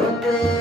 Okay.